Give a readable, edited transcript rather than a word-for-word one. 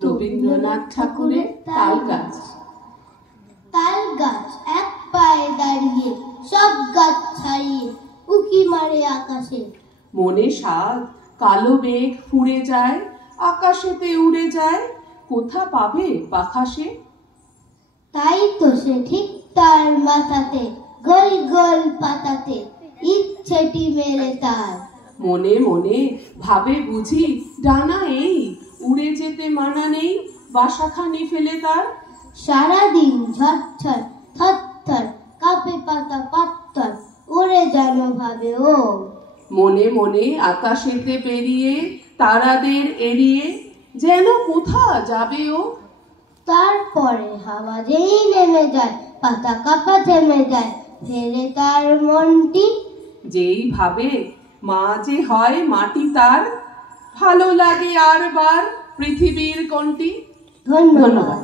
রবীন্দ্রনাথ ঠাকুরের তাল গাছ। তাল গাছ এক পায়ে দাঁড়িয়ে, সব গাছ ছাড়িয়ে উকি মারে আকাশে। মনে সাধ কালো মেঘ ফুঁড়ে যায়, আকাশেতে উড়ে যায়, কোথা পাবে পাখা সে? তাই তো সে ঠিক তার মাথাতে, গোল গোল পাতাতে ইচ্ছেটি মেলে তার। মনে মনে ভাবে বুঝি ডানা এই, উড়ে যেতে মানা নেই, বাসাখানি ফেলে তার। সারাদিন ঝরঝর থরথর কাঁপে পাতা পাত্তর, ওরে যেন ভাবে ও। মনে মনে আকাশেতে পেরিয়ে, তারাদের এড়িয়ে, যেন কোথা যাবে ও। তারপরে হাওয়া যেই নেমে যায়, পাতা কাঁপা থেমে যায়, ফেলে তার মনটি। যেই ভাবে মা যে হয় মাটি তার, ভালো লাগে আর বার পৃথিবীর কোনটি। ধন্যবাদ।